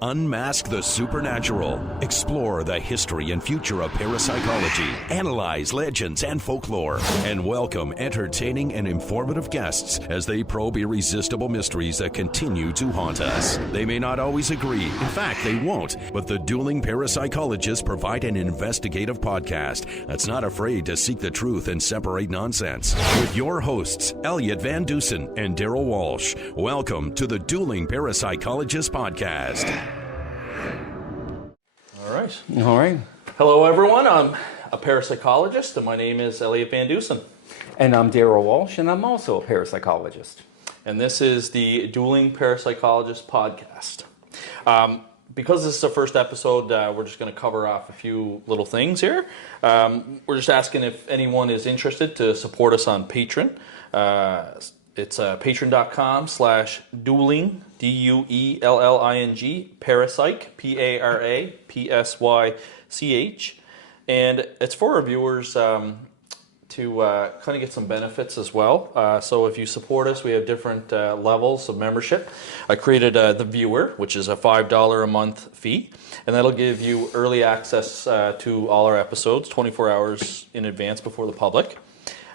Unmask the supernatural. Explore the history and future of parapsychology. Analyze legends and folklore. And welcome entertaining and informative guests as they probe irresistible mysteries that continue to haunt us. They may not always agree. In fact, they won't. But the Dueling Parapsychologists provide an investigative podcast that's not afraid to seek the truth and separate nonsense. With your hosts, Elliott Van Dusen and Darryll Walsh. Welcome to the Dueling Parapsychologists Podcast. All right. Hello, everyone. I'm a parapsychologist, and my name is Elliott Van Dusen. And I'm Darryll Walsh, and I'm also a parapsychologist. And this is the Dueling Parapsychologists Podcast. Because this is the first episode, we're just going to cover off a few little things here. We're just asking if anyone is interested to support us on Patreon. It's patreon.com/dueling, DUELLING, parapsych, PARAPSYCH. And it's for our viewers to kind of get some benefits as well. So if you support us, we have different levels of membership. I created the viewer, which is a $5 a month fee. And that'll give you early access to all our episodes 24 hours in advance before the public.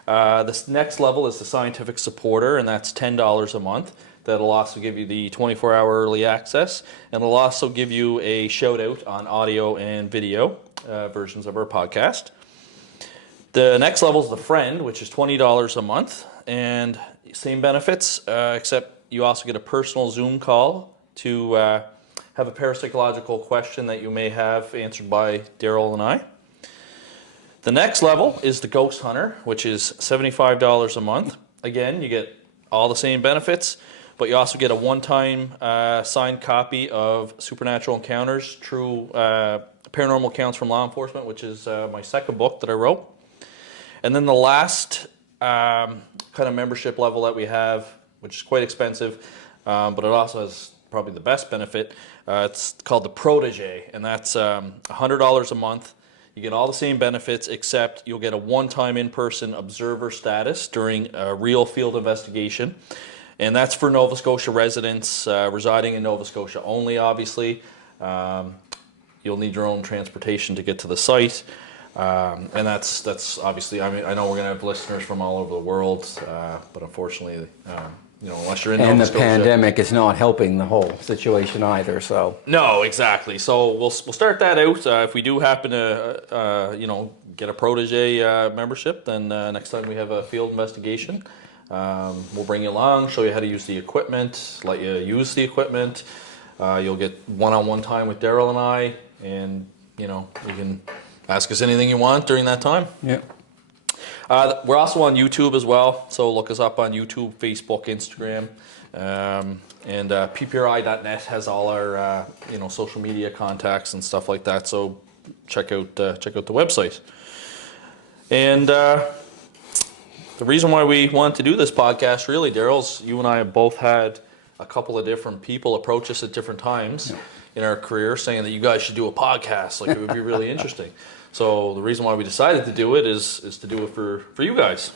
This next level is the scientific supporter, and that's $10 a month. That'll also give you the 24-hour early access, and it'll also give you a shout-out on audio and video versions of our podcast. The next level is the friend, which is $20 a month, and same benefits, except you also get a personal Zoom call to have a parapsychological question that you may have answered by Darryll and I. The next level is the Ghost Hunter, which is $75 a month. Again, you get all the same benefits, but you also get a one-time signed copy of Supernatural Encounters, True Paranormal Accounts from Law Enforcement, which is my second book that I wrote. And then the last kind of membership level that we have, which is quite expensive, but it also has probably the best benefit. It's called the Protege, and that's $100 a month. You get all the same benefits, except you'll get a one-time in-person observer status during a real field investigation. And that's for Nova Scotia residents residing in Nova Scotia only, obviously. You'll need your own transportation to get to the site. And that's obviously, I mean, I know we're going to have listeners from all over the world, but unfortunately, unless you're in Nova Scotia. And the pandemic is not helping the whole situation either, so. No, exactly. So we'll start that out. If we do happen to, get a Protege membership, then next time we have a field investigation, we'll bring you along, show you how to use the equipment, let you use the equipment. You'll get one-on-one time with Darryll and I, and, you can ask us anything you want during that time. Yeah. We're also on YouTube as well, so look us up on YouTube, Facebook, Instagram, and ppri.net has all our social media contacts and stuff like that. So check out the website. And the reason why we wanted to do this podcast, really, Darryll's, you and I have both had a couple of different people approach us at different times in our career, saying that you guys should do a podcast. Like, it would be really interesting. So the reason why we decided to do it is to do it for you guys.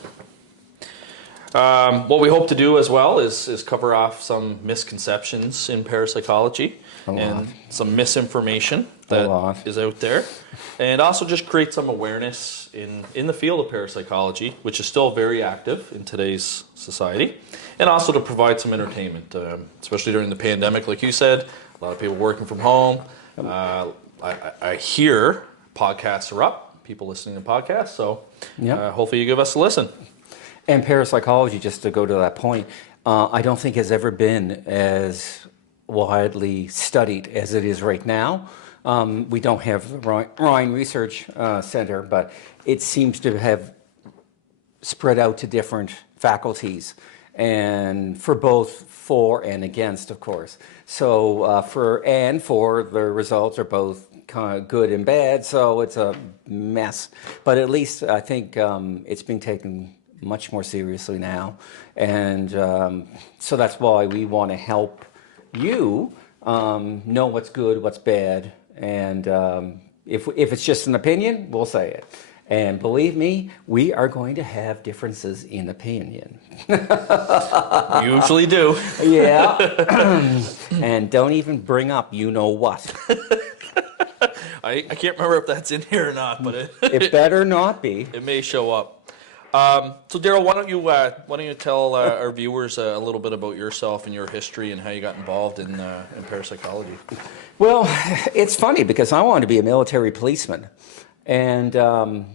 What we hope to do as well is cover off some misconceptions in parapsychology and some misinformation that is out there, and also just create some awareness in the field of parapsychology, which is still very active in today's society, and also to provide some entertainment, especially during the pandemic. Like you said, a lot of people working from home. I hear podcasts are up, people listening to podcasts, so hopefully you give us a listen. And parapsychology, just to go to that point, I don't think has ever been as widely studied as it is right now. We don't have the Ryan Research Center, but it seems to have spread out to different faculties, and for both for and against, of course. So for the results are both kind of good and bad, so it's a mess. But at least I think it's being taken much more seriously now, and so that's why we want to help you know what's good, what's bad, and if it's just an opinion, we'll say it. And believe me, we are going to have differences in opinion. We usually do. Yeah. And don't even bring up you know what. I can't remember if that's in here or not, but It better not be. it may show up. So Darryll, why don't you tell our viewers a little bit about yourself and your history and how you got involved in parapsychology? Well, it's funny because I wanted to be a military policeman, and then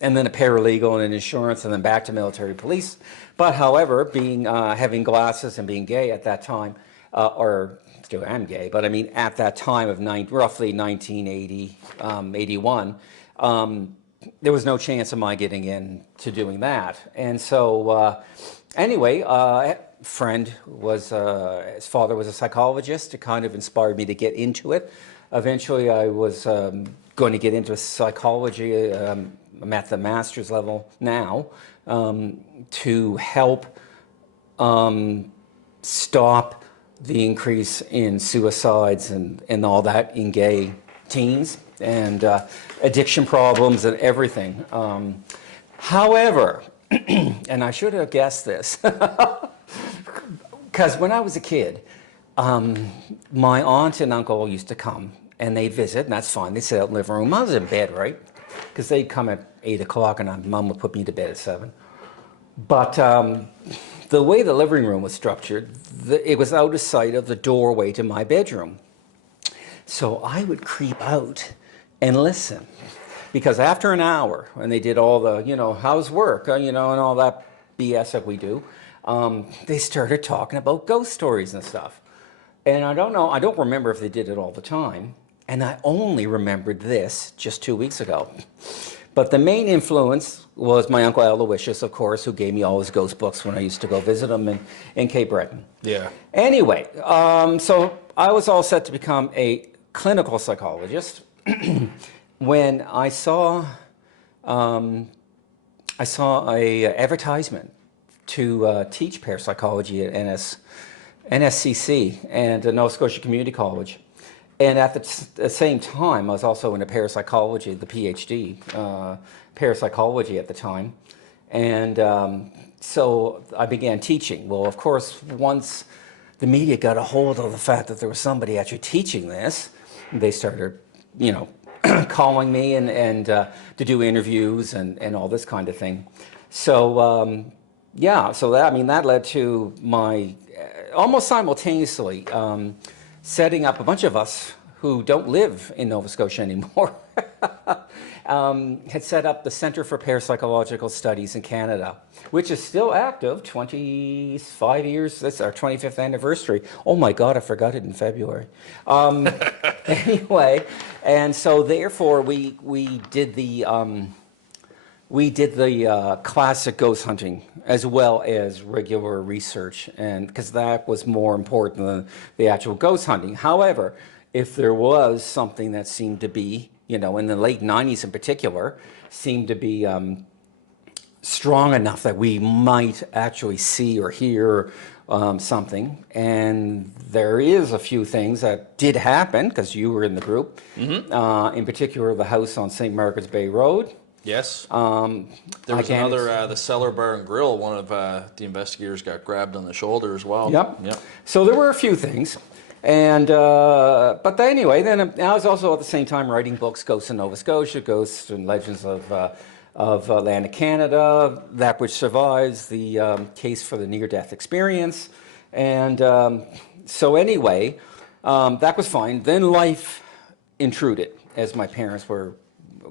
a paralegal and an insurance, and then back to military police. But however, being having glasses and being gay at that time, or still am gay, but I mean at that time of roughly 1980, 81. There was no chance of my getting into doing that. And so anyway, friend was, his father was a psychologist. It kind of inspired me to get into it. Eventually I was going to get into psychology. I'm at the master's level now to help stop the increase in suicides and all that in gay teens and addiction problems and everything. However, and I should have guessed this, because when I was a kid, my aunt and uncle used to come and they'd visit, and that's fine. They'd sit out in the living room. I was in bed, right? Because they'd come at 8 o'clock and Mom would put me to bed at 7. But the way the living room was structured, it was out of sight of the doorway to my bedroom. So I would creep out and listen, because after an hour, when they did all the, how's work, and all that BS that we do, they started talking about ghost stories and stuff. And I don't remember if they did it all the time, and I only remembered this just 2 weeks ago. But the main influence was my Uncle Aloysius, of course, who gave me all his ghost books when I used to go visit him in Cape Breton. Yeah. Anyway, so I was all set to become a clinical psychologist when I saw a advertisement to teach parapsychology at NSCC and Nova Scotia Community College. And at the same time, I was also into parapsychology, the PhD, parapsychology at the time. And so I began teaching. Well, of course, once the media got a hold of the fact that there was somebody actually teaching this, they started, calling me and to do interviews and all this kind of thing. So, so that led to my, almost simultaneously, setting up a bunch of us who don't live in Nova Scotia anymore, had set up the Centre for Parapsychological Studies in Canada, which is still active, 25 years, that's our 25th anniversary. Oh my God, I forgot it in February. Anyway, and so therefore we did the classic ghost hunting as well as regular research, and because that was more important than the actual ghost hunting. However, if there was something that seemed to be, in the late 90s in particular, seemed to be strong enough that we might actually see or hear something, and there is a few things that did happen because you were in the group, in particular the house on St. Margaret's Bay Road. Yes. There was another, the Cellar Bar and Grill, one of the investigators got grabbed on the shoulder as well. Yep. So there were a few things. And, but anyway, then I was also at the same time writing books, Ghosts in Nova Scotia, Ghosts and Legends of Land of Canada, That Which Survives, the Case for the Near-Death Experience. And so anyway, that was fine. Then life intruded, as my parents were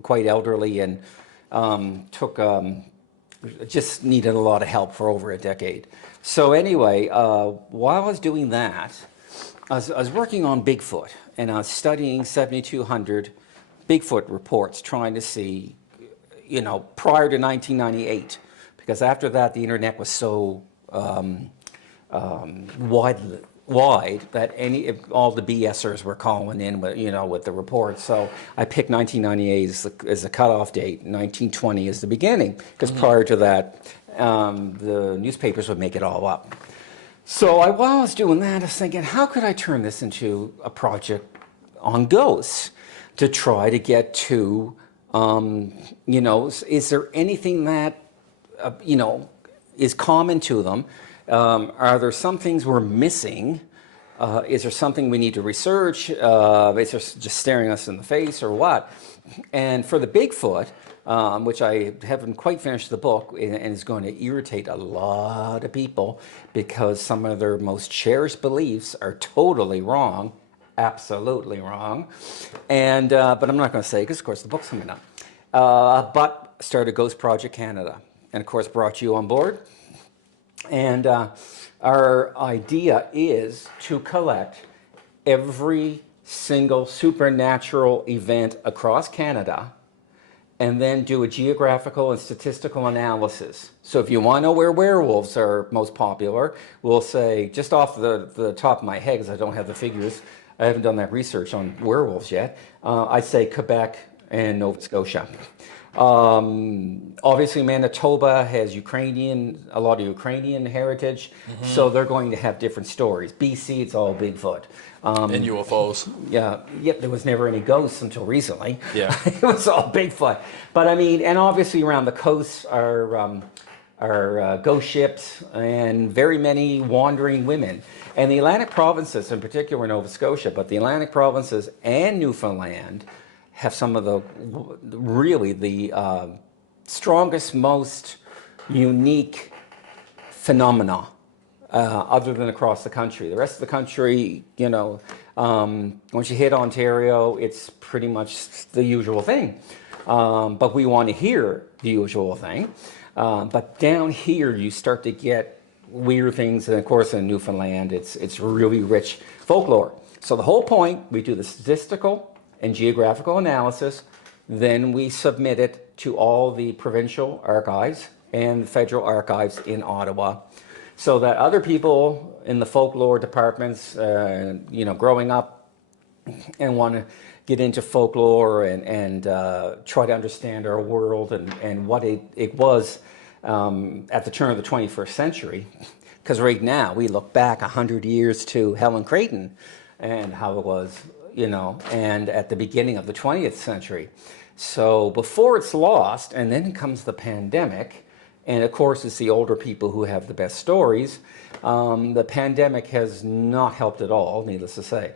quite elderly and just needed a lot of help for over a decade. So anyway, while I was doing that, I was working on Bigfoot, and I was studying 7,200 Bigfoot reports, trying to see, prior to 1998, because after that the internet was so wide that all the BSers were calling in with the reports. So I picked 1998 as the cutoff date, 1920 as the beginning, because prior to that, the newspapers would make it all up. So while I was doing that, I was thinking, how could I turn this into a project on ghosts to try to get to, is there anything that, is common to them? Are there some things we're missing Is there something we need to research? Is there just staring us in the face or what? And for the Bigfoot, which I haven't quite finished the book, and is going to irritate a lot of people because some of their most cherished beliefs are totally wrong, absolutely wrong. And but I'm not going to say, because of course the book's coming up. But started Ghost Project Canada, and of course brought you on board. And our idea is to collect every single supernatural event across Canada and then do a geographical and statistical analysis. So if you want to know where werewolves are most popular, we'll say, just off the top of my head, because I don't have the figures, I haven't done that research on werewolves yet, I'd say Quebec and Nova Scotia. Obviously Manitoba has a lot of Ukrainian heritage, so they're going to have different stories. BC, it's all Bigfoot. And UFOs. Yeah, there was never any ghosts until recently. Yeah. It was all Bigfoot. But I mean, and obviously around the coast are ghost ships and very many wandering women. And the Atlantic provinces, in particular Nova Scotia, but the Atlantic provinces and Newfoundland have some of the strongest, most unique phenomena other than across the country. The rest of the country, once you hit Ontario, it's pretty much the usual thing. But we want to hear the usual thing. But down here, you start to get weird things. And of course, in Newfoundland, it's really rich folklore. So the whole point, we do the statistical and geographical analysis, then we submit it to all the provincial archives and federal archives in Ottawa, so that other people in the folklore departments, growing up and want to get into folklore and try to understand our world and what it was at the turn of the 21st century. Because right now we look back 100 years to Helen Creighton and how it was, and at the beginning of the 20th century. So before it's lost, and then comes the pandemic, and of course it's the older people who have the best stories. The pandemic has not helped at all, needless to say.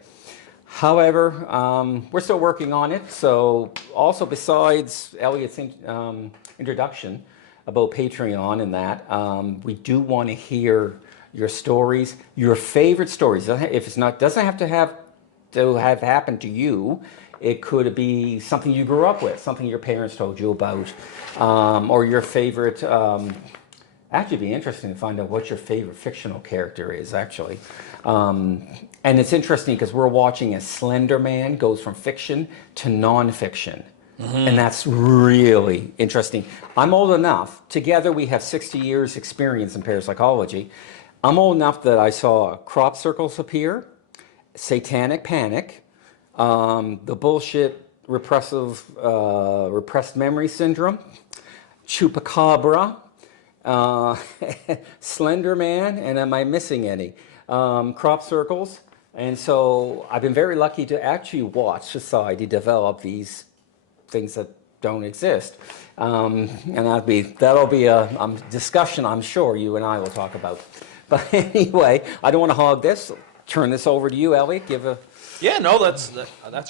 However, we're still working on it. So also besides Elliott's introduction about Patreon and that, we do want to hear your stories, your favorite stories. If it's not, doesn't have to have happened to you. It could be something you grew up with, something your parents told you about, or your favorite. Actually, it'd be interesting to find out what your favorite fictional character is, actually. And it's interesting because we're watching as Slender Man goes from fiction to nonfiction. And that's really interesting. I'm old enough. Together, we have 60 years experience in parapsychology. I'm old enough that I saw crop circles appear, satanic panic, the bullshit repressed memory syndrome, chupacabra, Slender Man, and am I missing any? Crop circles. And so I've been very lucky to actually watch society develop these things that don't exist. And that'll be a discussion I'm sure you and I will talk about. But anyway, I don't want to hog this. Turn this over to you, Elliott. Yeah, no, that's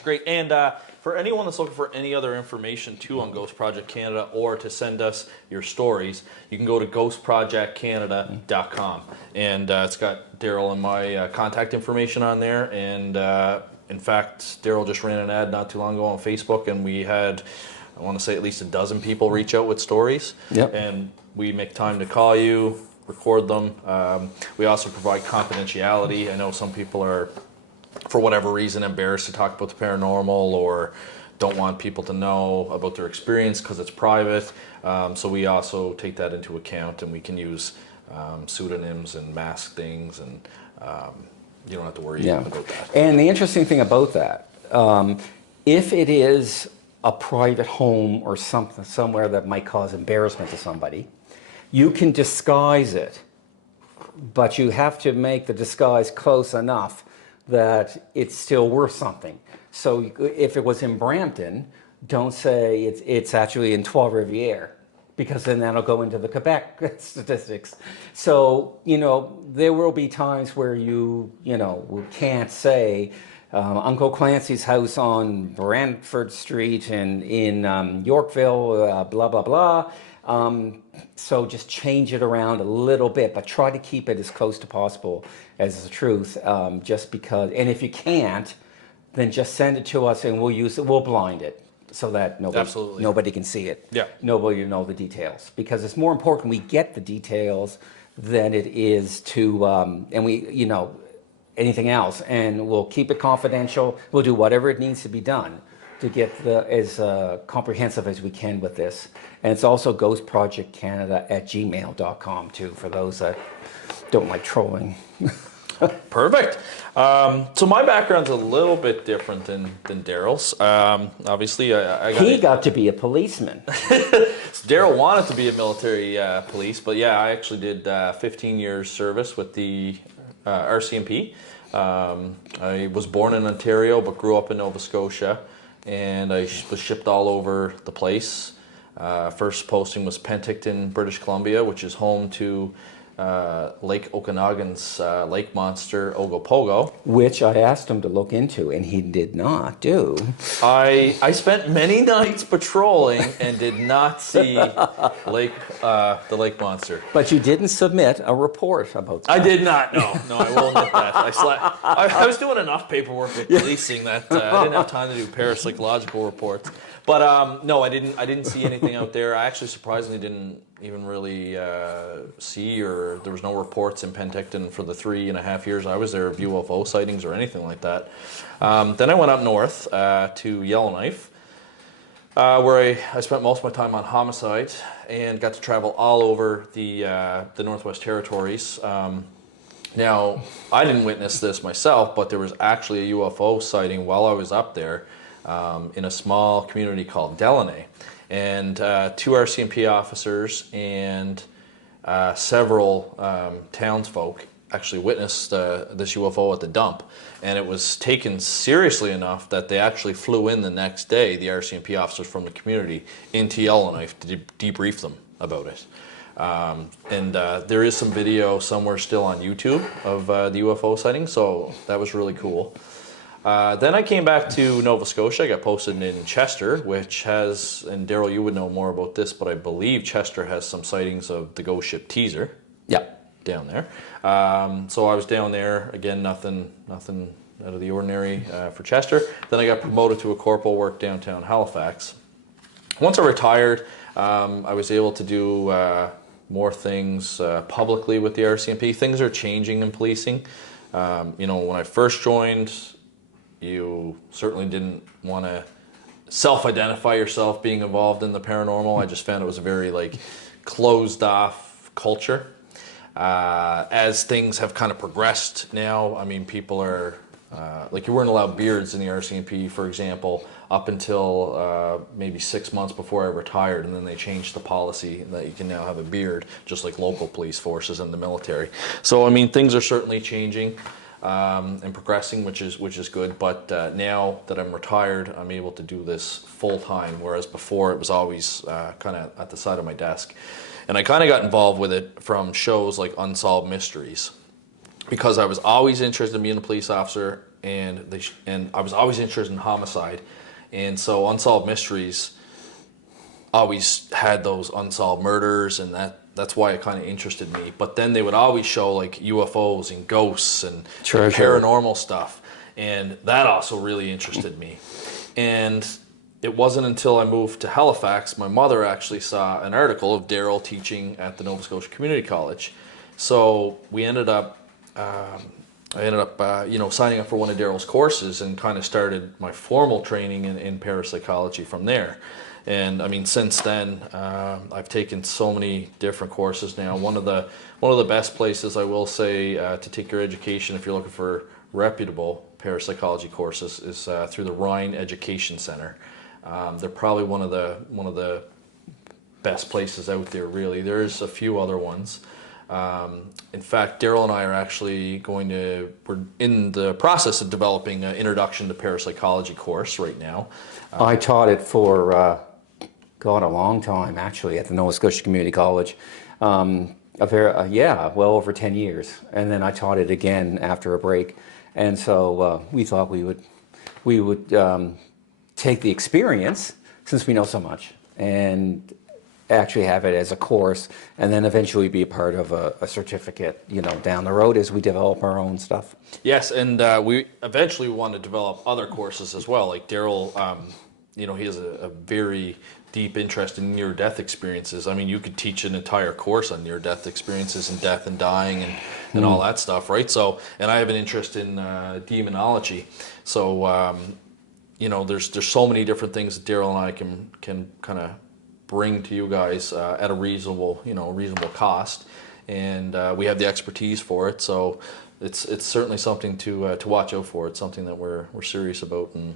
great. And for anyone that's looking for any other information too on Ghost Project Canada or to send us your stories, you can go to ghostprojectcanada.com. And it's got Darryll and my contact information on there. And in fact, Darryll just ran an ad not too long ago on Facebook, and we had, I want to say, at least a dozen people reach out with stories. Yep. And we make time to call you, record them. We also provide confidentiality. I know some people are, for whatever reason, embarrassed to talk about the paranormal or don't want people to know about their experience because it's private. So we also take that into account, and we can use pseudonyms and mask things, and you don't have to worry about that. And the interesting thing about that, if it is a private home or something somewhere that might cause embarrassment to somebody, you can disguise it, but you have to make the disguise close enough that it's still worth something. So if it was in Brampton, don't say it's actually in Trois Rivières, because then that'll go into the Quebec statistics. So, there will be times where you can't say Uncle Clancy's house on Brantford Street and in Yorkville, blah, blah, blah. So just change it around a little bit, but try to keep it as close to possible as the truth, just because, and if you can't, then just send it to us and we'll blind it so that nobody can see it. Yeah. Nobody will know the details, because it's more important we get the details than it is to, anything else, and we'll keep it confidential. We'll do whatever it needs to be done to get as comprehensive as we can with this. And it's also ghostprojectcanada@gmail.com too, for those that don't like trolling. Perfect. So my background's a little bit different than Darryl's. Obviously, He got to be a policeman. Darryll wanted to be a military police, but yeah, I actually did 15 years service with the RCMP. I was born in Ontario, but grew up in Nova Scotia, and I was shipped all over the place. First posting was Penticton, British Columbia, which is home to Lake Okanagan's lake monster, Ogopogo. Which I asked him to look into, and he did not do. I spent many nights patrolling and did not see the lake monster. But you didn't submit a report about that. I did not. No, I will admit that. I was doing enough paperwork with policing that I didn't have time to do parapsychological reports. But no, I didn't see anything out there. I actually surprisingly didn't even really see, or there was no reports in Penticton for the 3.5 years I was there of UFO sightings or anything like that. Then I went up north to Yellowknife, where I spent most of my time on homicide and got to travel all over the Northwest Territories. Now, I didn't witness this myself, but there was actually a UFO sighting while I was up there in a small community called Delaney. And 2 RCMP officers and several townsfolk actually witnessed this UFO at the dump. And it was taken seriously enough that they actually flew in the next day, the RCMP officers from the community, into Yellowknife to debrief them about it. And there is some video somewhere still on YouTube of the UFO sighting, so that was really cool. Then I came back to Nova Scotia. I got posted in Chester, which has, and Darryll, you would know more about this, but I believe Chester has some sightings of the ghost ship Teaser. Yeah. Down there. So I was down there, again, nothing out of the ordinary for Chester. Then I got promoted to a corporal, work downtown Halifax. Once I retired, I was able to do more things publicly with the RCMP. Things are changing in policing. When I first joined, you certainly didn't want to self-identify yourself being involved in the paranormal. I just found it was a very closed off culture. As things have kind of progressed now, I mean, people are you weren't allowed beards in the RCMP, for example, up until maybe 6 months before I retired, and then they changed the policy that you can now have a beard, just like local police forces and the military. So I mean, things are certainly changing and progressing, which is good. But now that I'm retired, I'm able to do this full time, whereas before it was always kind of at the side of my desk. And I kind of got involved with it from shows like Unsolved Mysteries, because I was always interested in being a police officer, and I was always interested in homicide. And so Unsolved Mysteries always had those unsolved murders, and that's why it kind of interested me. But then they would always show UFOs and ghosts and paranormal stuff, and that also really interested me. And it wasn't until I moved to Halifax, my mother actually saw an article of Darryll teaching at the Nova Scotia Community College. So we ended up, I ended up signing up for one of Darryll's courses and kind of started my formal training in parapsychology from there. And I mean, since then, I've taken so many different courses now. One of the best places, I will say, to take your education if you're looking for reputable parapsychology courses is through the Rhine Education Center. They're probably one of the best places out there, really. There's a few other ones. In fact, Darryll and I are actually we're in the process of developing an Introduction to Parapsychology course right now. I taught it for God, a long time actually, at the Nova Scotia Community College. Well over 10 years. And then I taught it again after a break. And so we thought we would take the experience, since we know so much, and actually have it as a course, and then eventually be a part of a certificate, down the road as we develop our own stuff. Yes, and we eventually want to develop other courses as well. Like Darryll, he has a very deep interest in near-death experiences. I mean, you could teach an entire course on near-death experiences and death and dying and all that stuff, right? So, and I have an interest in demonology. So, there's so many different things that Darryll and I can kind of bring to you guys at a reasonable cost, and we have the expertise for it. So, it's certainly something to watch out for. It's something that we're serious about and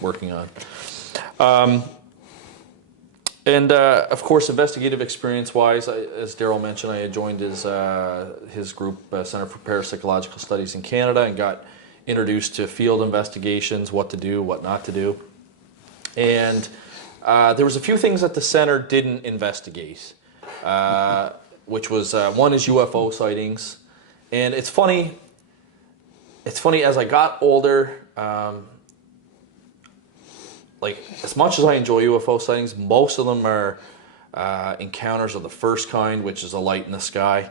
working on. Of course, investigative experience-wise, as Darryll mentioned, I had joined his group, Center for Parapsychological Studies in Canada, and got introduced to field investigations, what to do, what not to do. And there was a few things that the center didn't investigate, which was one is UFO sightings. And it's funny, as I got older, as much as I enjoy UFO sightings, most of them are encounters of the first kind, which is a light in the sky.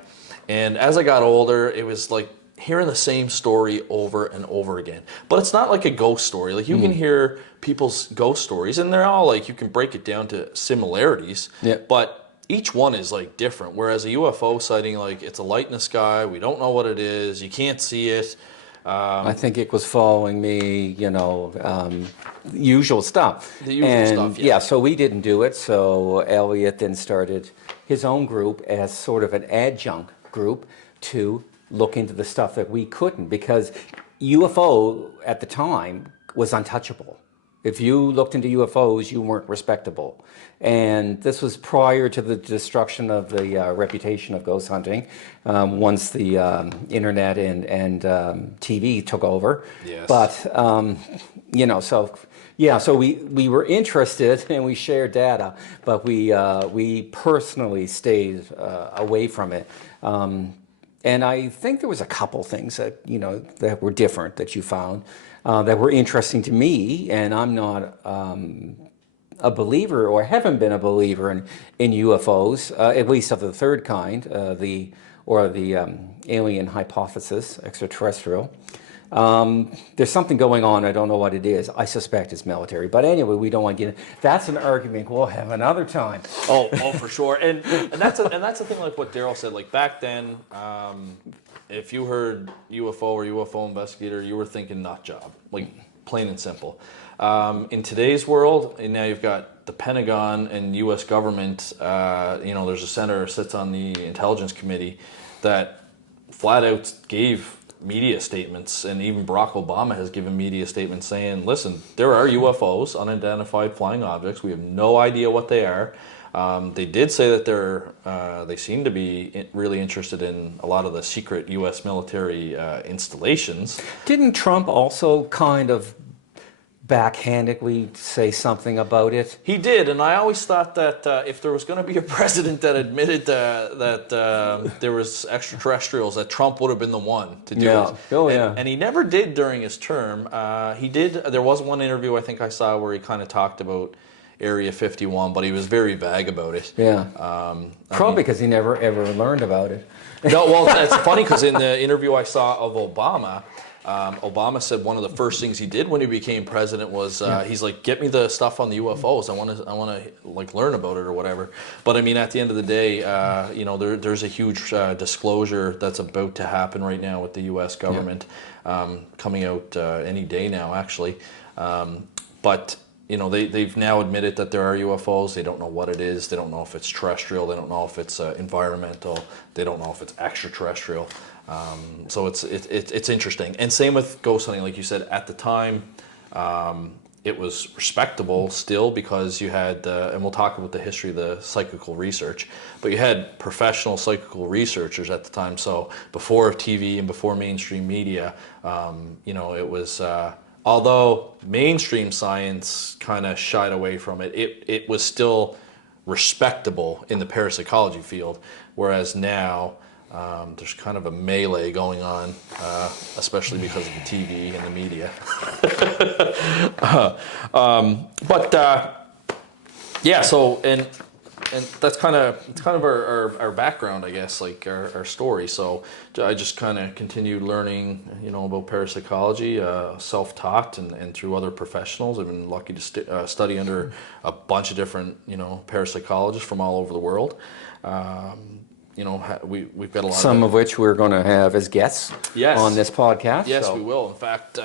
And as I got older, it was like hearing the same story over and over again. But it's not like a ghost story. Like, you can hear people's ghost stories, and they're all you can break it down to similarities. Yeah. But each one is different. Whereas a UFO sighting, it's a light in the sky. We don't know what it is. You can't see it. I think it was following me, usual stuff. The usual stuff, yeah. So we didn't do it. So Elliott then started his own group as sort of an adjunct group to look into the stuff that we couldn't, because UFO at the time was untouchable. If you looked into UFOs, you weren't respectable. And this was prior to the destruction of the reputation of ghost hunting, once the internet and TV took over. Yes. But, so we were interested and we shared data, but we personally stayed away from it. And I think there was a couple things that, that were different that you found. That were interesting to me, and I'm not a believer, or haven't been a believer in UFOs, at least of the third kind, the alien hypothesis, extraterrestrial. There's something going on. I don't know what it is. I suspect it's military. But anyway, we don't want to get in. That's an argument we'll have another time. Oh, for sure. And that's the thing. Like what Darryll said. Like back then, if you heard UFO or UFO investigator, you were thinking nut job. Like plain and simple. In today's world, and now you've got the Pentagon and U.S. government. There's a center that sits on the Intelligence Committee that flat out gave media statements, and even Barack Obama has given media statements saying, listen, there are UFOs, unidentified flying objects. We have no idea what they are. They did say that they seem to be really interested in a lot of the secret U.S. military installations. Didn't Trump also kind of backhandedly say something about it? He did, and I always thought that if there was going to be a president that admitted that there was extraterrestrials, that Trump would have been the one to do it. Oh, and he never did during his term. He did. There was one interview I think I saw where he kind of talked about Area 51, but he was very vague about it. Yeah. Probably because he never ever learned about it. No, well, it's funny because in the interview I saw of Obama, Obama said one of the first things he did when he became president was he's like, get me the stuff on the UFOs. I want to like learn about it or whatever. But I mean, at the end of the day, there's a huge disclosure that's about to happen right now with the U.S. government, coming out any day now, actually. But they've now admitted that there are UFOs. They don't know what it is. They don't know if it's terrestrial. They don't know if it's environmental. They don't know if it's extraterrestrial. So it's interesting. And same with ghost hunting, like you said. At the time, it was respectable still because you had, and we'll talk about the history of the psychical research, but you had professional psychical researchers at the time. So before TV and before mainstream media, it was although mainstream science kind of shied away from it, it was still respectable in the parapsychology field, whereas now there's kind of a melee going on, especially because of the TV and the media. Yeah, so and that's kind of our background, I guess, like our story. So I just kind of continued learning, about parapsychology, self-taught and through other professionals. I've been lucky to study under a bunch of different, parapsychologists from all over the world. We've got a lot. Some of which we're going to have as guests on this podcast. Yes, so. we will. In fact,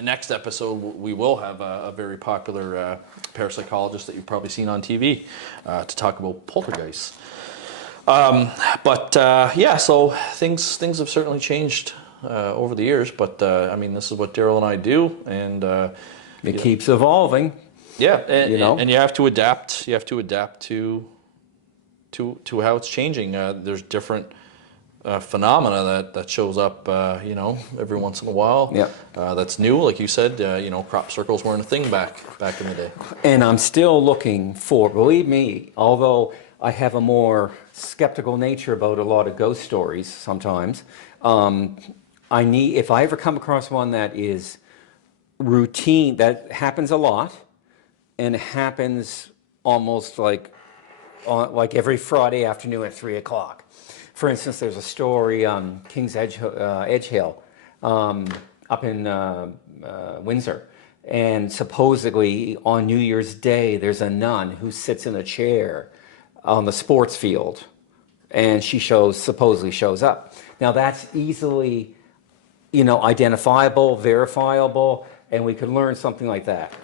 next episode we will have a very popular parapsychologist that you've probably seen on TV to talk about poltergeists. So things have certainly changed over the years. But this is what Darryll and I do, and it keeps evolving. Yeah, and you have to adapt. You have to adapt to how it's changing. There's different phenomena that shows up, every once in a while. Yeah. That's new, like you said. Crop circles weren't a thing back in the day. And I'm still looking for, believe me, although I have a more skeptical nature about a lot of ghost stories sometimes, if I ever come across one that is routine, that happens a lot, and happens almost like every Friday afternoon at 3 o'clock. For instance, there's a story on King's Edge Hill up in Windsor. And supposedly on New Year's Day, there's a nun who sits in a chair on the sports field. And she supposedly shows up. Now that's easily, identifiable, verifiable, and we could learn something like that.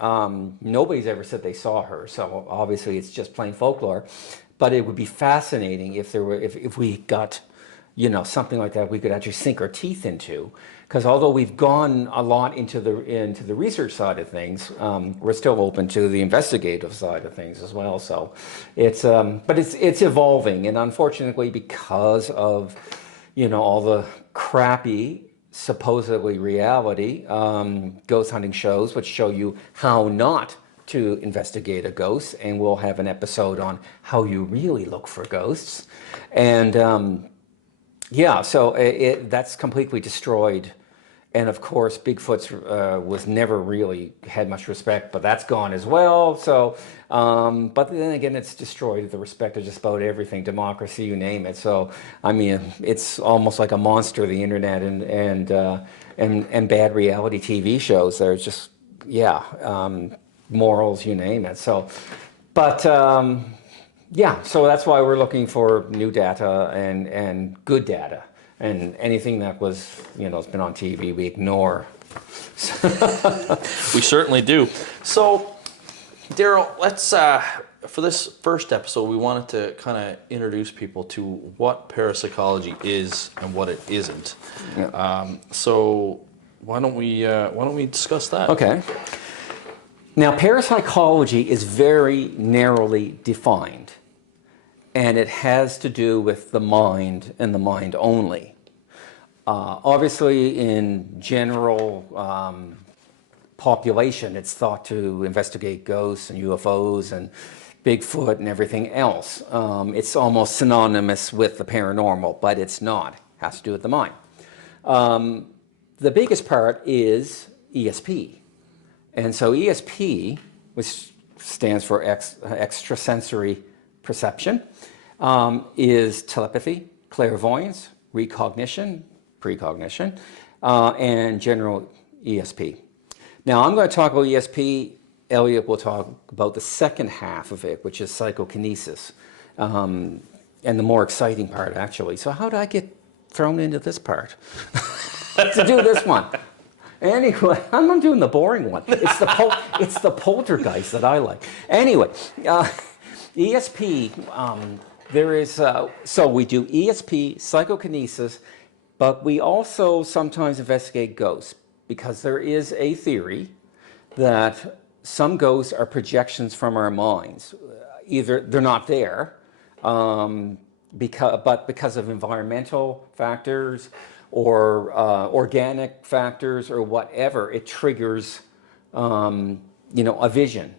Nobody's ever said they saw her, so obviously it's just plain folklore. But it would be fascinating if we got, something like that we could actually sink our teeth into. Because although we've gone a lot into the research side of things, we're still open to the investigative side of things as well. So it's evolving, and unfortunately, because of all the crappy supposedly reality ghost hunting shows, which show you how not to investigate a ghost, and we'll have an episode on how you really look for ghosts, and so that's completely destroyed. And of course, Bigfoot's was never really had much respect, but that's gone as well. So, but then again, it's destroyed the respect of just about everything, democracy, you name it. So, it's almost like a monster, the internet and bad reality TV shows. They're just, morals, you name it. So, but so that's why we're looking for new data and good data. And anything that was, has been on TV, we ignore. We certainly do. So, Darryll, let's, for this first episode, we wanted to kind of introduce people to what parapsychology is and what it isn't. Yeah. So, why don't we discuss that? Okay. Now, parapsychology is very narrowly defined. And it has to do with the mind and the mind only. Obviously, in general population, it's thought to investigate ghosts and UFOs and Bigfoot and everything else. It's almost synonymous with the paranormal, but it's not. It has to do with the mind. The biggest part is ESP. And so ESP, which stands for extrasensory perception, is telepathy, clairvoyance, recognition, precognition, and general ESP. Now, I'm going to talk about ESP. Elliott will talk about the second half of it, which is psychokinesis, and the more exciting part, actually. So how did I get thrown into this part? To do this one. Anyway, I'm not doing the boring one. It's the poltergeist that I like. Anyway, ESP, there is, so we do ESP, psychokinesis, but we also sometimes investigate ghosts, because there is a theory that some ghosts are projections from our minds. Either they're not there, because of environmental factors or organic factors or whatever, it triggers a vision.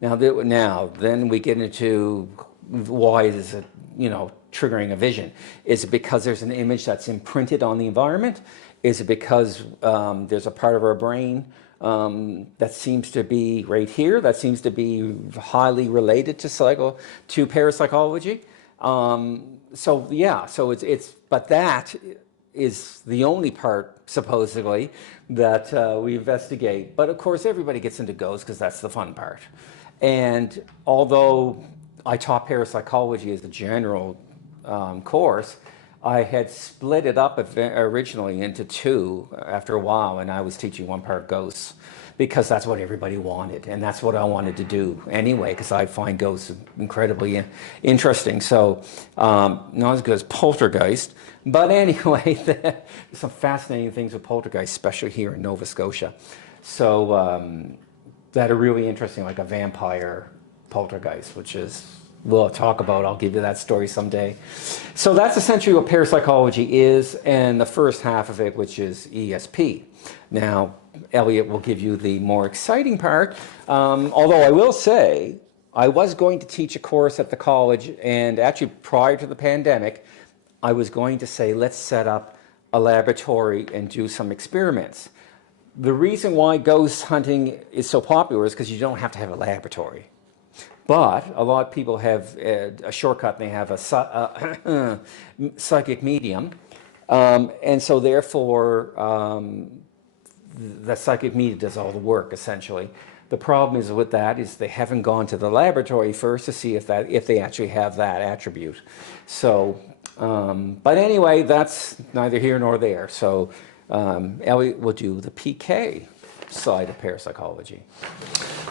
Now, then we get into why is it, triggering a vision? Is it because there's an image that's imprinted on the environment? Is it because there's a part of our brain that seems to be right here, that seems to be highly related to parapsychology? But that is the only part, supposedly, that we investigate. But of course, everybody gets into ghosts because that's the fun part. And although I taught parapsychology as a general course, I had split it up originally into two after a while, and I was teaching one part ghosts because that's what everybody wanted, and that's what I wanted to do anyway, because I find ghosts incredibly interesting. So not as good as poltergeist, but anyway, there's some fascinating things with poltergeist, especially here in Nova Scotia. So that are really interesting, like a vampire poltergeist, which is, we'll talk about, I'll give you that story someday. So that's essentially what parapsychology is, and the first half of it, which is ESP. Now, Elliott will give you the more exciting part, although I will say, I was going to teach a course at the college, and actually prior to the pandemic, I was going to say, let's set up a laboratory and do some experiments. The reason why ghost hunting is so popular is because you don't have to have a laboratory. But a lot of people have a shortcut, and they have a psychic medium. And so therefore, the psychic medium does all the work, essentially. The problem is with that is they haven't gone to the laboratory first to see if they actually have that attribute. So, but anyway, that's neither here nor there. So Elliott will do the PK side of parapsychology.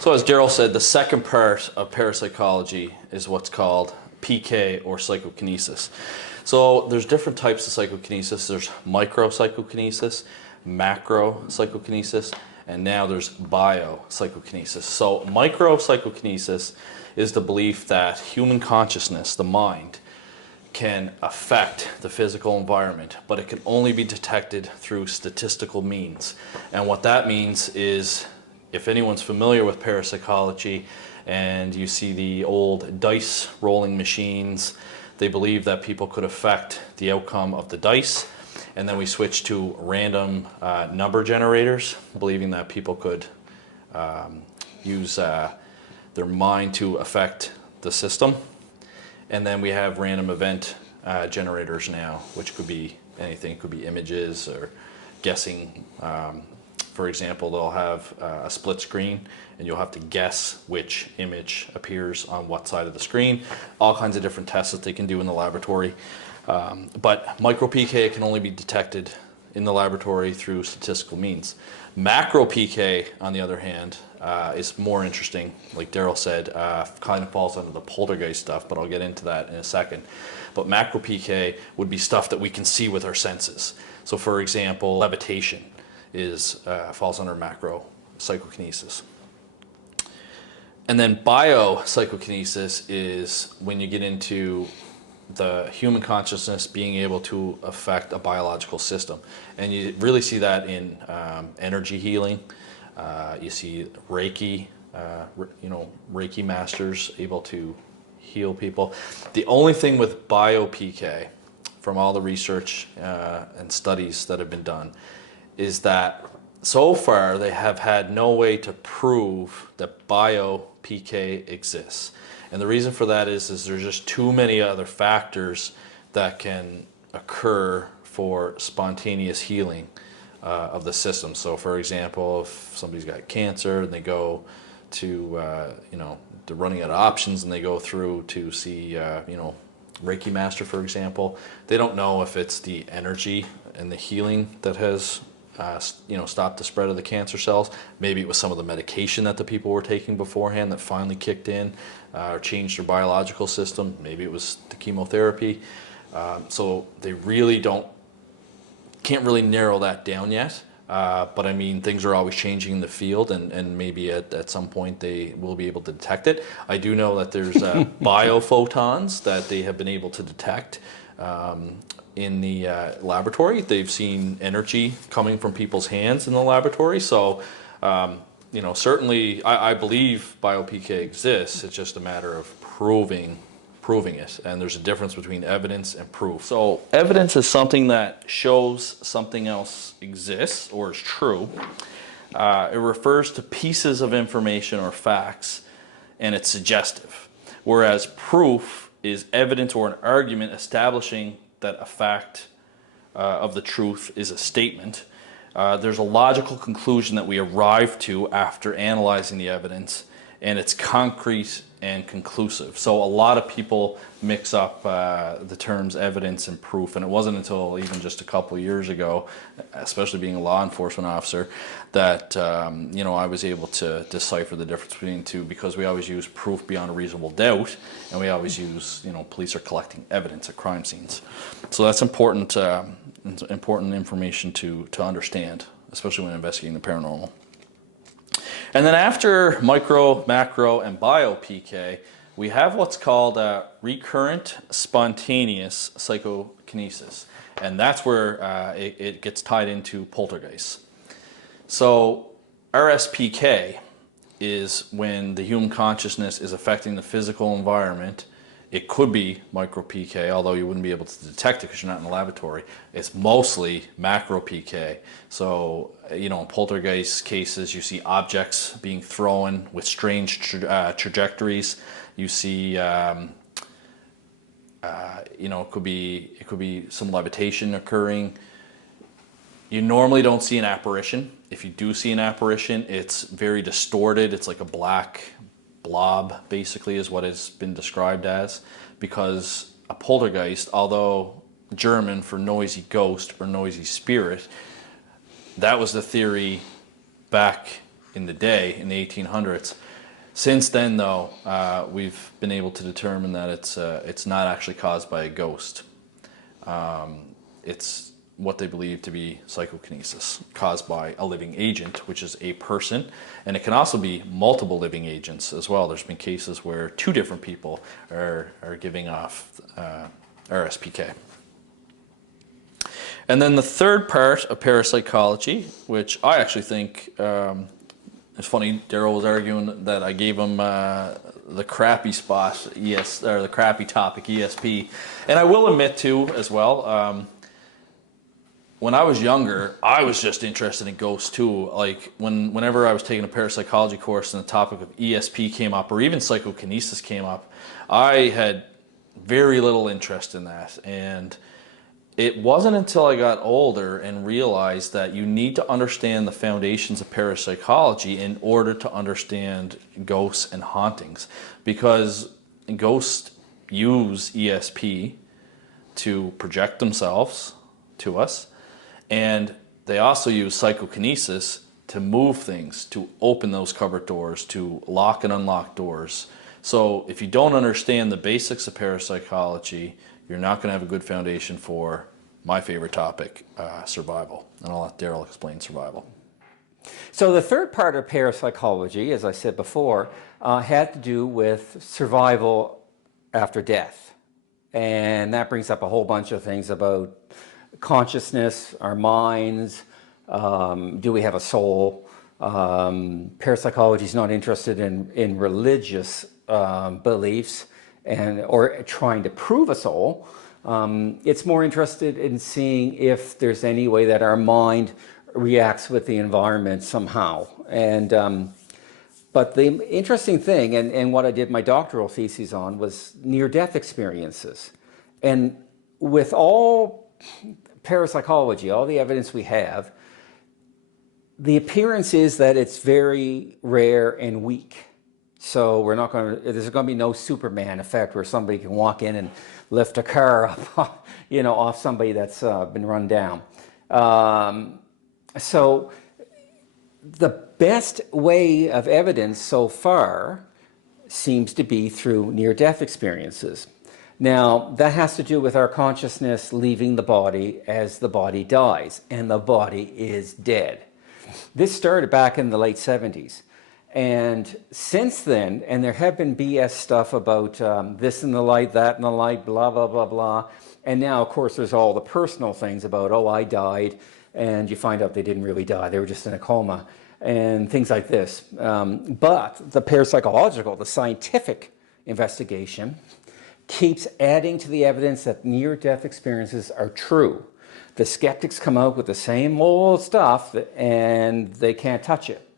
So as Darryll said, the second part of parapsychology is what's called PK, or psychokinesis. So there's different types of psychokinesis. There's micro psychokinesis, macro psychokinesis, and now there's bio psychokinesis. So micro psychokinesis is the belief that human consciousness, the mind, can affect the physical environment, but it can only be detected through statistical means. And what that means is, if anyone's familiar with parapsychology and you see the old dice rolling machines, they believe that people could affect the outcome of the dice. And then we switched to random number generators, believing that people could use their mind to affect the system. And then we have random event generators now, which could be anything. It could be images or guessing. For example, they'll have a split screen, and you'll have to guess which image appears on what side of the screen. All kinds of different tests that they can do in the laboratory. But micro PK can only be detected in the laboratory through statistical means. Macro PK, on the other hand, is more interesting. Like Darryll said, kind of falls under the poltergeist stuff, but I'll get into that in a second. But macro PK would be stuff that we can see with our senses. So for example, levitation falls under macro psychokinesis. And then bio psychokinesis is when you get into the human consciousness being able to affect a biological system. And you really see that in energy healing. You see Reiki, Reiki masters able to heal people. The only thing with bio PK, from all the research and studies that have been done, is that so far they have had no way to prove that bio PK exists. And the reason for that is there's just too many other factors that can occur for spontaneous healing of the system. So for example, if somebody's got cancer and they go to, they're running out of options and they go through to see, Reiki master, for example, they don't know if it's the energy and the healing that has stopped the spread of the cancer cells. Maybe it was some of the medication that the people were taking beforehand that finally kicked in or changed their biological system. Maybe it was the chemotherapy. So they really can't really narrow that down yet. But I mean, things are always changing in the field, and maybe at some point they will be able to detect it. I do know that there's biophotons that they have been able to detect in the laboratory. They've seen energy coming from people's hands in the laboratory. So certainly I believe bio-PK exists. It's just a matter of proving it. And there's a difference between evidence and proof. So evidence is something that shows something else exists or is true. It refers to pieces of information or facts, and it's suggestive. Whereas proof is evidence or an argument establishing that a fact of the truth is a statement. There's a logical conclusion that we arrive to after analyzing the evidence, and it's concrete and conclusive. So a lot of people mix up the terms evidence and proof, and it wasn't until even just a couple of years ago, especially being a law enforcement officer, that I was able to decipher the difference between the two, because we always use proof beyond a reasonable doubt, and we always use, police are collecting evidence at crime scenes. So that's important information to understand, especially when investigating the paranormal. And then after micro, macro, and bio-PK, we have what's called recurrent spontaneous psychokinesis. And that's where it gets tied into poltergeists. So RSPK is when the human consciousness is affecting the physical environment. It could be micro PK, although you wouldn't be able to detect it because you're not in the laboratory. It's mostly macro PK. So, in poltergeist cases, you see objects being thrown with strange trajectories. You see, it could be some levitation occurring. You normally don't see an apparition. If you do see an apparition, it's very distorted. It's like a black blob, basically, is what it's been described as, because a poltergeist, although German for noisy ghost or noisy spirit, that was the theory back in the day, in the 1800s. Since then, though, we've been able to determine that it's not actually caused by a ghost. It's what they believe to be psychokinesis, caused by a living agent, which is a person, and it can also be multiple living agents as well. There's been cases where two different people are giving off RSPK. And then the third part of parapsychology, which I actually think, it's funny, Darryll was arguing that I gave him the crappy spot, or the crappy topic, ESP, and I will admit too, as well, when I was younger, I was just interested in ghosts too. Like whenever I was taking a parapsychology course and the topic of ESP came up, or even psychokinesis came up, I had very little interest in that. And it wasn't until I got older and realized that you need to understand the foundations of parapsychology in order to understand ghosts and hauntings, because ghosts use ESP to project themselves to us. And they also use psychokinesis to move things, to open those cupboard doors, to lock and unlock doors. So if you don't understand the basics of parapsychology, you're not going to have a good foundation for my favorite topic, survival. And I'll let Darryll explain survival. So the third part of parapsychology, as I said before, had to do with survival after death. And that brings up a whole bunch of things about consciousness, our minds, do we have a soul? Parapsychology is not interested in religious beliefs or trying to prove a soul. It's more interested in seeing if there's any way that our mind reacts with the environment somehow. And but the interesting thing, and what I did my doctoral thesis on, was near-death experiences. And with all parapsychology, all the evidence we have, the appearance is that it's very rare and weak. So there's going to be no Superman effect where somebody can walk in and lift a car up, off somebody that's been run down. So the best way of evidence so far seems to be through near-death experiences. Now, that has to do with our consciousness leaving the body as the body dies, and the body is dead. This started back in the late 70s. And since then, and there have been BS stuff about this in the light, that in the light, blah, blah, blah, blah. And now, of course, there's all the personal things about, I died, and you find out they didn't really die. They were just in a coma. and things like this. But the parapsychological, the scientific investigation keeps adding to the evidence that near-death experiences are true. The skeptics come out with the same old stuff and they can't touch it.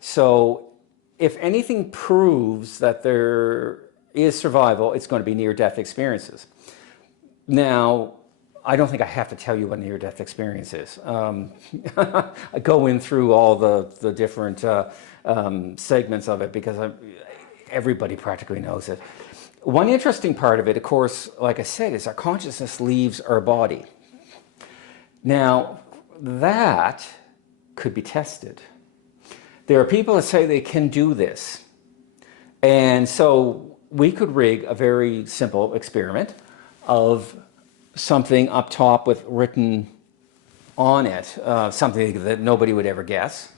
So if anything proves that there is survival, it's going to be near-death experiences. Now, I don't think I have to tell you what near-death experience is. I go in through all the different segments of it because everybody practically knows it. One interesting part of it, of course, like I said, is our consciousness leaves our body. Now, that could be tested. There are people that say they can do this. And so we could rig a very simple experiment of something up top with written on it, something that nobody would ever guess.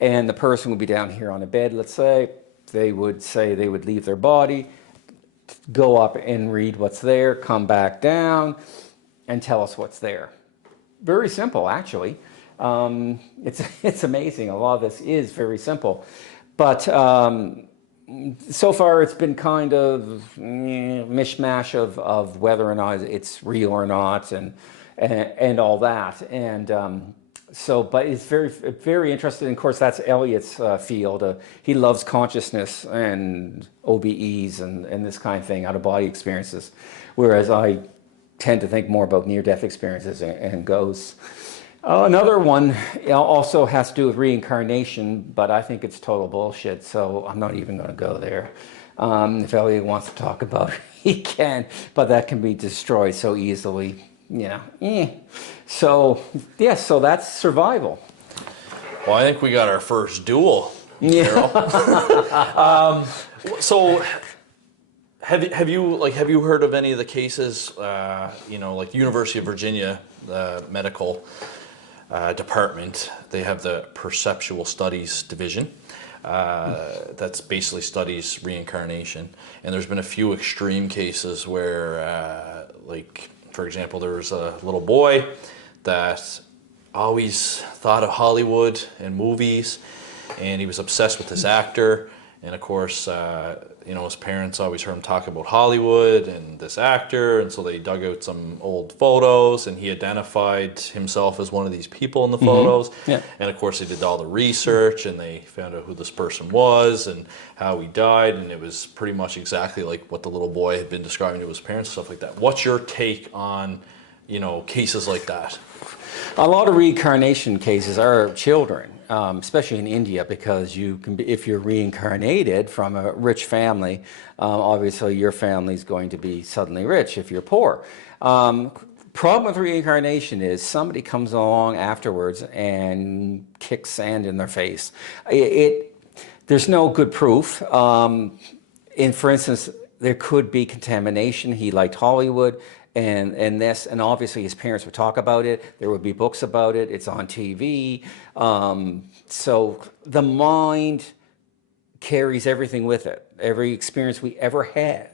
And the person would be down here on a bed, let's say. They would leave their body, go up and read what's there, come back down, and tell us what's there. Very simple, actually. It's amazing. A lot of this is very simple. But so far it's been kind of mishmash of whether or not it's real or not and all that. And but it's very, very interesting. Of course, that's Elliott's field. He loves consciousness and OBEs and this kind of thing, out-of-body experiences, whereas I tend to think more about near-death experiences and ghosts. Another one also has to do with reincarnation, but I think it's total bullshit, so I'm not even going to go there. If Elliott wants to talk about it, he can, but that can be destroyed so easily. So that's survival. Well, I think we got our first duel, Yeah. Darryll. So have you heard of any of the cases? Like University of Virginia, the medical department, they have the perceptual studies division. That's basically studies reincarnation, and there's been a few extreme cases where, for example, there was a little boy that always thought of Hollywood and movies, and he was obsessed with this actor. And of course, his parents always heard him talk about Hollywood and this actor, and so they dug out some old photos, and he identified himself as one of these people in the photos. Yeah. And of course, they did all the research, and they found out who this person was and how he died, and it was pretty much exactly like what the little boy had been describing to his parents, stuff like that. What's your take on, cases like that? A lot of reincarnation cases are children, especially in India, because if you're reincarnated from a rich family, obviously your family's going to be suddenly rich if you're poor. Problem with reincarnation is somebody comes along afterwards and kicks sand in their face. There's no good proof. For instance, there could be contamination. He liked Hollywood. And obviously his parents would talk about it. There would be books about it. It's on TV. So the mind carries everything with it. Every experience we ever had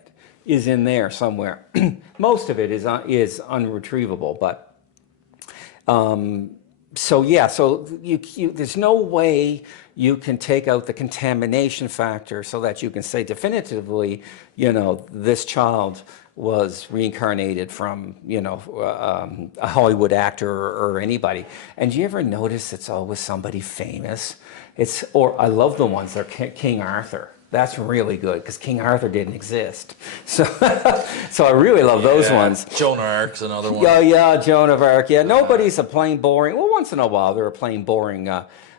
is in there somewhere. Most of it is unretrievable, but there's no way you can take out the contamination factor so that you can say definitively, this child was reincarnated from, a Hollywood actor or anybody. And do you ever notice it's always somebody famous? I love the ones that are King Arthur. That's really good because King Arthur didn't exist. So I really love those ones. Joan of Arc's another one. Yeah, Joan of Arc. Yeah, nobody's a plain boring. Well, once in a while they're a plain boring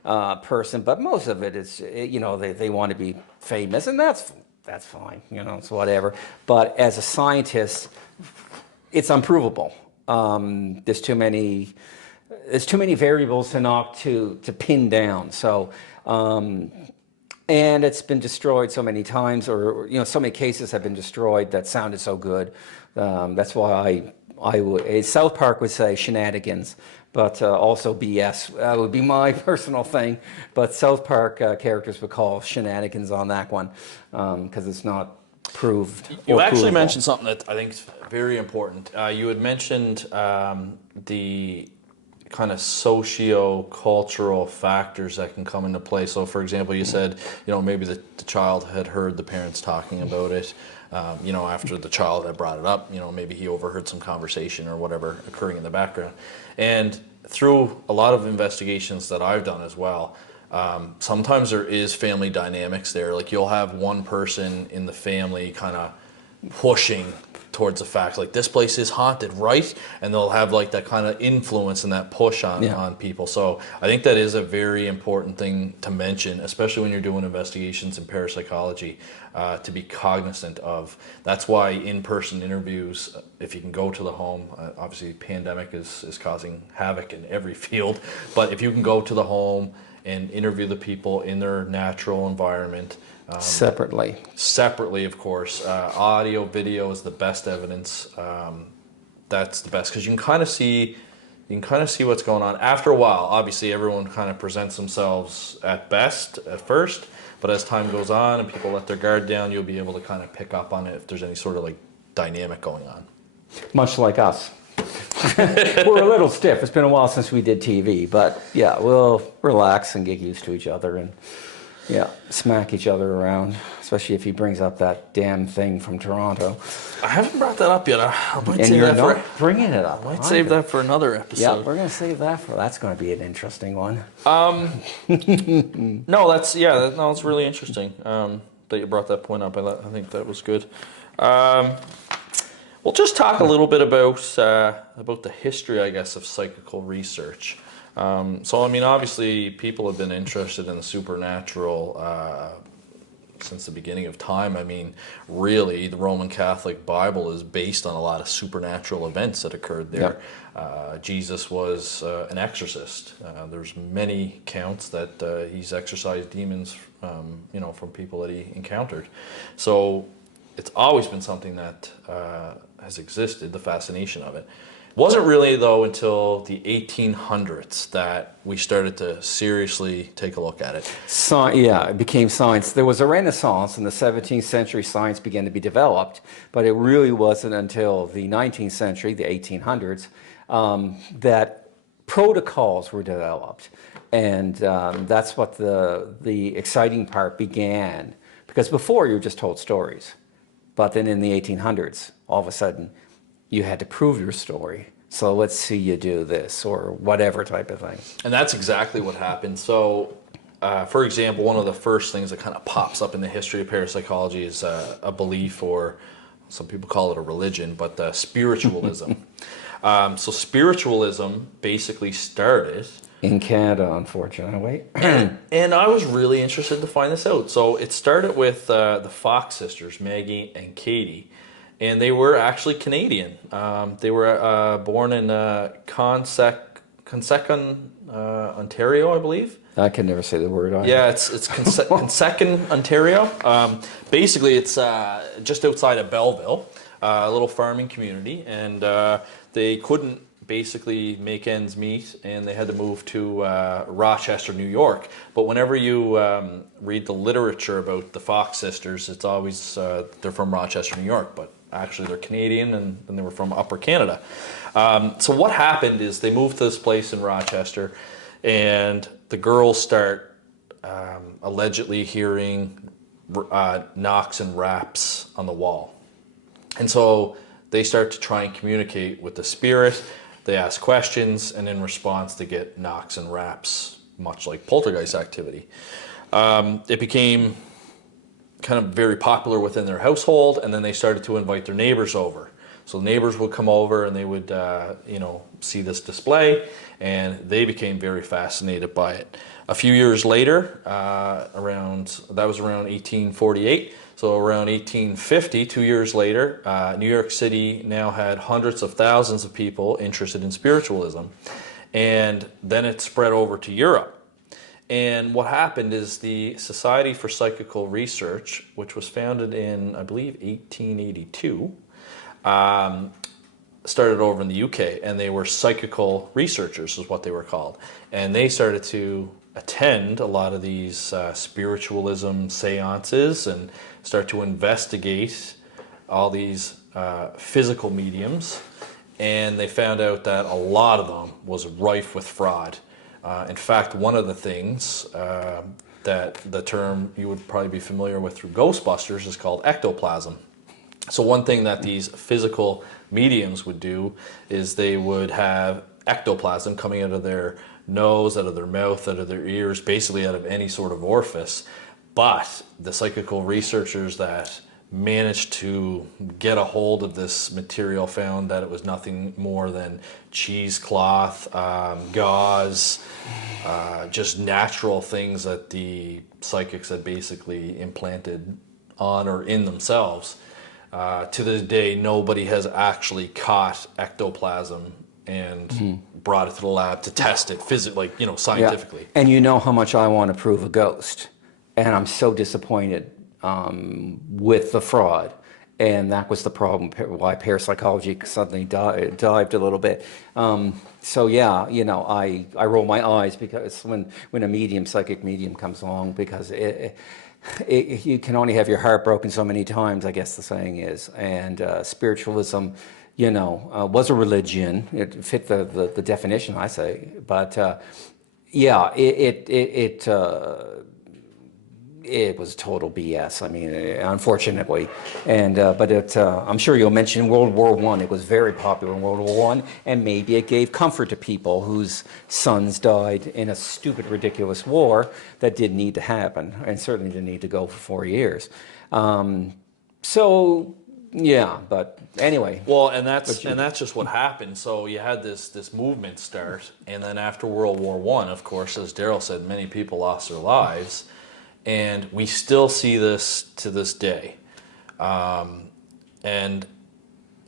person, but most of it is, they want to be famous, and that's fine. It's whatever. But as a scientist, it's unprovable. There's too many variables to pin down. So. And it's been destroyed so many times, or so many cases have been destroyed that sounded so good. That's why I would. South Park would say shenanigans, but also BS would be my personal thing. But South Park characters would call shenanigans on that one because it's not proved. You actually mentioned something that I think is very important. You had mentioned the kind of socio-cultural factors that can come into play. So for example, you said, maybe the child had heard the parents talking about it, after the child had brought it up, maybe he overheard some conversation or whatever occurring in the background. And through a lot of investigations that I've done as well, sometimes there is family dynamics there. Like you'll have one person in the family kind of pushing towards the fact like this place is haunted, right? And they'll have like that kind of influence and that push on people. So I think that is a very important thing to mention, especially when you're doing investigations in parapsychology, to be cognizant of. That's why in-person interviews, if you can go to the home, obviously pandemic is causing havoc in every field, but if you can go to the home and interview the people in their natural environment, separately, of course. Audio, video is the best evidence. That's the best because you can kind of see what's going on. After a while, obviously, everyone kind of presents themselves at best at first, but as time goes on and people let their guard down, you'll be able to kind of pick up on it if there's any sort of like dynamic going on. Much like us. We're a little stiff. It's been a while since we did TV, but yeah, we'll relax and get used to each other and smack each other around, especially if he brings up that damn thing from Toronto. I haven't brought that up yet. I might and save you're that not bringing it up. I might save that for another episode. Yeah, we're going to save that that's going to be an interesting one. No, that's really interesting that you brought that point up. I think that was good. We'll just talk a little bit about the history, I guess, of psychical research. Obviously, people have been interested in the supernatural since the beginning of time. Really, the Roman Catholic Bible is based on a lot of supernatural events that occurred there. Yep. Jesus was an exorcist. There's many accounts that he's exorcised demons, from people that he encountered. So it's always been something that has existed, the fascination of it. Wasn't really, though, until the 1800s that we started to seriously take a look at it. It became science. There was a renaissance in the 17th century. Science began to be developed, but it really wasn't until the 19th century, the 1800s, that protocols were developed. And that's what the exciting part began. Because before, you were just told stories. But then in the 1800s, all of a sudden, you had to prove your story. So let's see you do this or whatever type of thing. And that's exactly what happened. So, for example, one of the first things that kind of pops up in the history of parapsychology is a belief, or some people call it a religion, but spiritualism. So spiritualism basically started in Canada, unfortunately. And I was really interested to find this out. So it started with the Fox sisters, Maggie and Katie. And they were actually Canadian. They were born in Consecon, Ontario, I believe. I can never say the word either. Yeah, it's Consecon, Ontario. Basically, it's just outside of Belleville, a little farming community. And they couldn't basically make ends meet, and they had to move to Rochester, New York. But whenever you read the literature about the Fox sisters, it's always they're from Rochester, New York, but actually they're Canadian, and they were from Upper Canada. So what happened is they moved to this place in Rochester, and the girls start allegedly hearing knocks and raps on the wall. And so they start to try and communicate with the spirit. They ask questions, and in response they get knocks and raps, much like poltergeist activity. It became kind of very popular within their household, and then they started to invite their neighbors over. So neighbors would come over and they would see this display, and they became very fascinated by it. A few years later, around 1848, so around 1850, 2 years later, New York City now had hundreds of thousands of people interested in spiritualism. And then it spread over to Europe. And what happened is the Society for Psychical Research, which was founded in, I believe, 1882, started over in the UK, and they were psychical researchers is what they were called. And they started to attend a lot of these spiritualism seances and start to investigate all these physical mediums and they found out that a lot of them was rife with fraud. In fact, one of the things that the term you would probably be familiar with through Ghostbusters is called ectoplasm. So one thing that these physical mediums would do is they would have ectoplasm coming out of their nose, out of their mouth, out of their ears, basically out of any sort of orifice. But the psychical researchers that managed to get a hold of this material found that it was nothing more than cheesecloth, gauze, just natural things that the psychics had basically implanted on or in themselves. To this day, nobody has actually caught ectoplasm and brought it to the lab to test it physically, scientifically. Yeah. And you know how much I want to prove a ghost, and I'm so disappointed with the fraud. And that was the problem, why parapsychology suddenly dived a little bit. So yeah, I roll my eyes because when a psychic medium comes along, because you can only have your heart broken so many times, I guess the saying is. And spiritualism, was a religion. It fit the definition, I say. But yeah, it was total BS. I mean, unfortunately, and but I'm sure you'll mention World War I. It was very popular in World War I, and maybe it gave comfort to people whose sons died in a stupid, ridiculous war that didn't need to happen, and certainly didn't need to go for 4 years. So yeah, but anyway. Well, and that's just what happened. So you had this movement start, and then after World War I, of course, as Darryll said, many people lost their lives. And we still see this to this day. And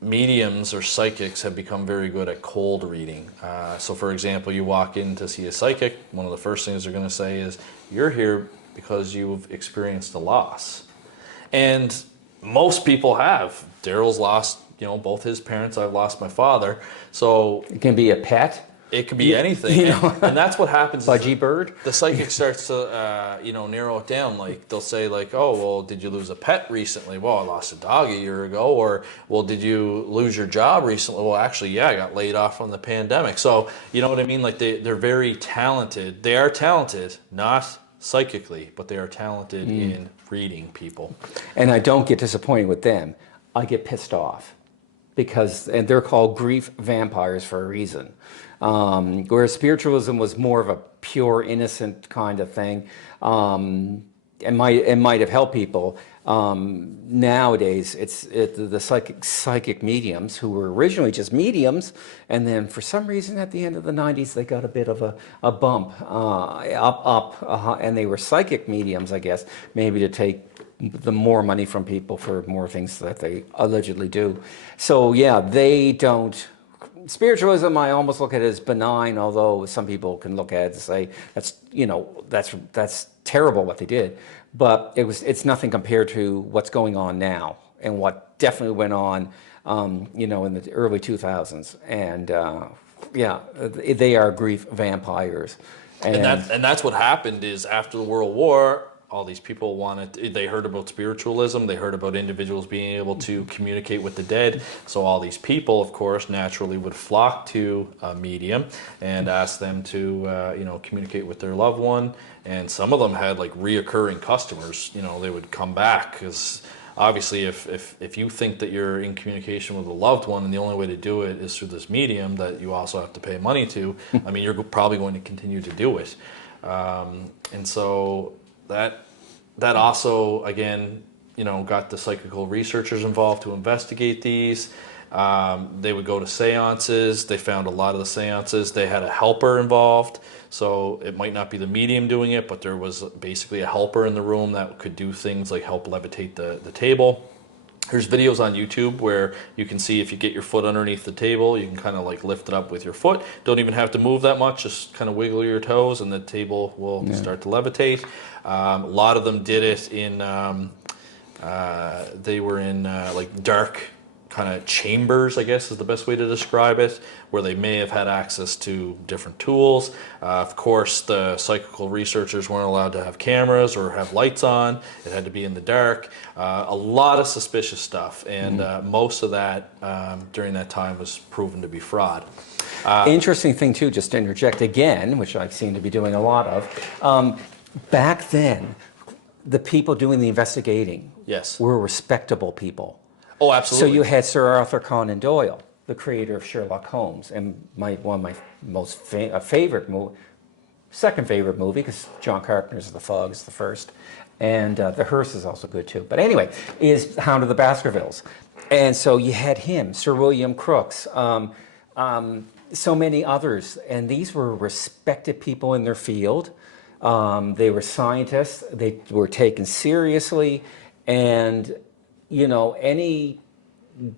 mediums or psychics have become very good at cold reading. So for example, you walk in to see a psychic, one of the first things they're going to say is, you're here because you've experienced a loss. And most people have. Darryll's lost, both his parents. I've lost my father. So it can be a pet. It could be anything, and that's what happens. Budgie bird. The psychic starts to, narrow it down. Like they'll say, like, "Oh, well, did you lose a pet recently?" "Well, I lost a dog a year ago." Or, "Well, did you lose your job recently?" "Well, actually, yeah, I got laid off from the pandemic." So, you know what I mean? Like they're very talented. They are talented, not psychically, but they are talented in reading people. And I don't get disappointed with them. I get pissed off and they're called grief vampires for a reason. Whereas spiritualism was more of a pure, innocent kind of thing, it might have helped people. Nowadays, it's the psychic mediums who were originally just mediums, and then for some reason at the end of the 90s they got a bit of a bump and they were psychic mediums, I guess, maybe to take the more money from people for more things that they allegedly do. So yeah, they don't. Spiritualism, I almost look at it as benign, although some people can look at it and say that's terrible what they did. But it's nothing compared to what's going on now and what definitely went on, in the early 2000s. And they are grief vampires. And that's what happened is after the World War, all these people they heard about spiritualism, they heard about individuals being able to communicate with the dead. So all these people, of course, naturally would flock to a medium and ask them to, communicate with their loved one. And some of them had like reoccurring customers. They would come back because obviously if you think that you're in communication with a loved one and the only way to do it is through this medium that you also have to pay money to, I mean, you're probably going to continue to do it. And so that also, again, got the psychical researchers involved to investigate these. They would go to seances. They found a lot of the seances. They had a helper involved. So it might not be the medium doing it, but there was basically a helper in the room that could do things like help levitate the table. There's videos on YouTube where you can see if you get your foot underneath the table, you can kind of like lift it up with your foot. Don't even have to move that much, just kind of wiggle your toes and the table will start to levitate. A lot of them did it in, they were in like dark kind of chambers, I guess is the best way to describe it, where they may have had access to different tools. Of course, the psychical researchers weren't allowed to have cameras or have lights on. It had to be in the dark. A lot of suspicious stuff, and most of that during that time was proven to be fraud. Interesting thing too, just to interject again, which I seem to be doing a lot of, back then, the people doing the investigating Yes. were respectable people. Oh, absolutely. So you had Sir Arthur Conan Doyle, the creator of Sherlock Holmes, and one of my most favorite second favorite movie, because John Carpenter's The Fog is the first, and The Hearse is also good too. But anyway, is Hound of the Baskervilles, and so you had him, Sir William Crookes, so many others, and these were respected people in their field. They were scientists. They were taken seriously, and any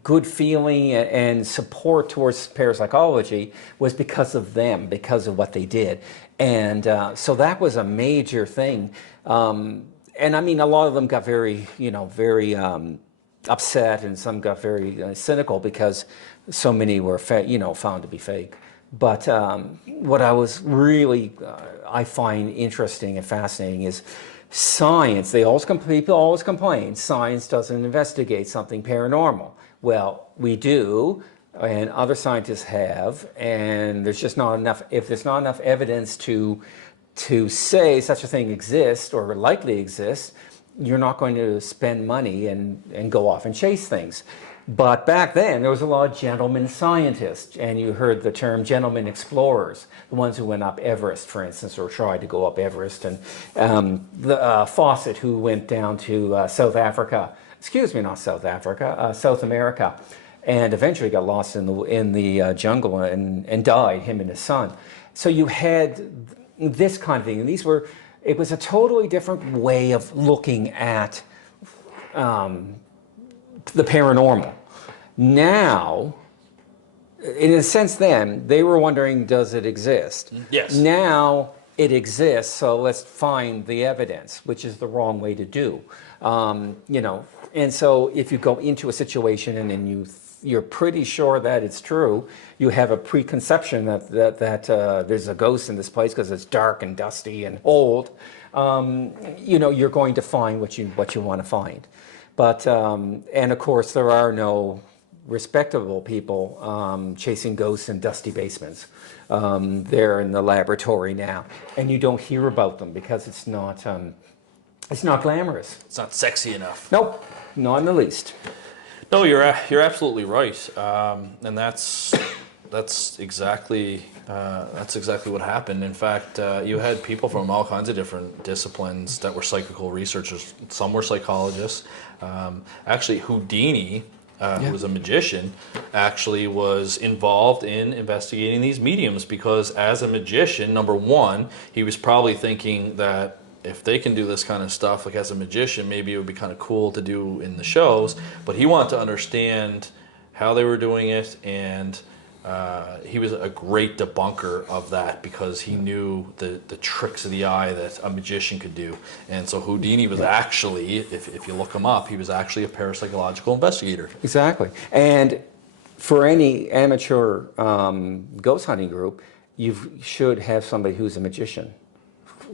good feeling and support towards parapsychology was because of them, because of what they did, and so that was a major thing. And I mean, a lot of them got very upset, and some got very cynical because so many were found to be fake. But what I was really I find interesting and fascinating is science. People always complain science doesn't investigate something paranormal. Well, we do, and other scientists have, and there's just not enough. If there's not enough evidence to say such a thing exists or likely exists, you're not going to spend money and go off and chase things. But back then, there was a lot of gentlemen scientists, and you heard the term gentlemen explorers, the ones who went up Everest, for instance, or tried to go up Everest, and Fawcett, who went down to South America, and eventually got lost in the jungle and died, him and his son. So you had this kind of thing, and it was a totally different way of looking at the paranormal. Now, in a sense then, they were wondering, does it exist? Yes. Now it exists, so let's find the evidence, which is the wrong way to do. And so if you go into a situation and then you're pretty sure that it's true, you have a preconception that there's a ghost in this place because it's dark and dusty and old, you're going to find what you want to find. But, and of course, there are no respectable people chasing ghosts in dusty basements. They're in the laboratory now, and you don't hear about them because it's not glamorous. It's not sexy enough. Nope, not in the least. No, you're absolutely right, and that's exactly what happened. In fact, you had people from all kinds of different disciplines that were psychical researchers. Some were psychologists. Actually, Houdini, who was a magician, actually was involved in investigating these mediums because, as a magician, number one, he was probably thinking that if they can do this kind of stuff, like as a magician, maybe it would be kind of cool to do in the shows. But he wanted to understand how they were doing it, and he was a great debunker of that because he knew the tricks of the eye that a magician could do. And so Houdini was actually, if you look him up, he was actually a parapsychological investigator. Exactly. And for any amateur ghost hunting group, you should have somebody who's a magician,